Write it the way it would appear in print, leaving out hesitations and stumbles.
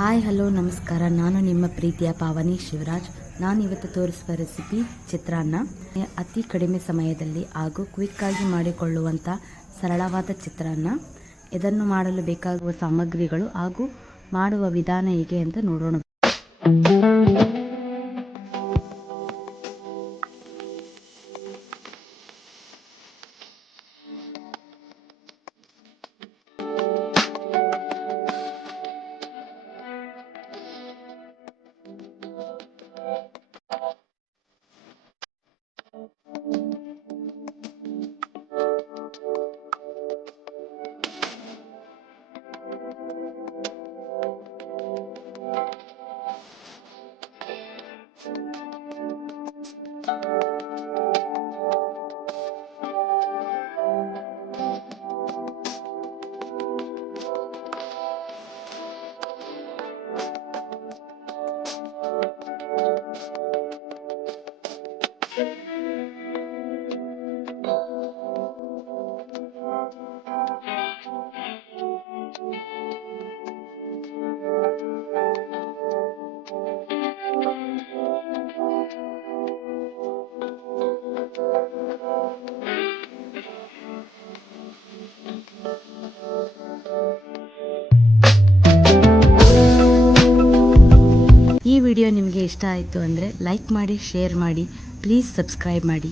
Hi hello ನಮಸ್ಕಾರ. ನಾನು ನಿಮ್ಮ ಪ್ರೀತಿಯ ಪಾವನಿ ಶಿವರಾಜ್. ನಾನು ಇವತ್ತು ತೋರಿಸುವ ರೆಸಿಪಿ ಚಿತ್ರಾನ್ನ. ಅತಿ ಕಡಿಮೆ ಸಮಯದಲ್ಲಿ ಹಾಗೂ ಕ್ವಿಕ್ಕಾಗಿ ಮಾಡಿಕೊಳ್ಳುವಂಥ ಸರಳವಾದ ಚಿತ್ರಾನ್ನ. ಇದನ್ನು ಮಾಡಲು ಬೇಕಾಗುವ ಸಾಮಗ್ರಿಗಳು ಹಾಗೂ ಮಾಡುವ ವಿಧಾನ ಹೇಗೆ ಅಂತ ನೋಡೋಣ. ಈ ವಿಡಿಯೋ ನಿಮಗೆ ಇಷ್ಟ ಆಯಿತು ಅಂದರೆ ಲೈಕ್ ಮಾಡಿ, ಶೇರ್ ಮಾಡಿ, ಪ್ಲೀಸ್ ಸಬ್ಸ್ಕ್ರೈಬ್ ಮಾಡಿ.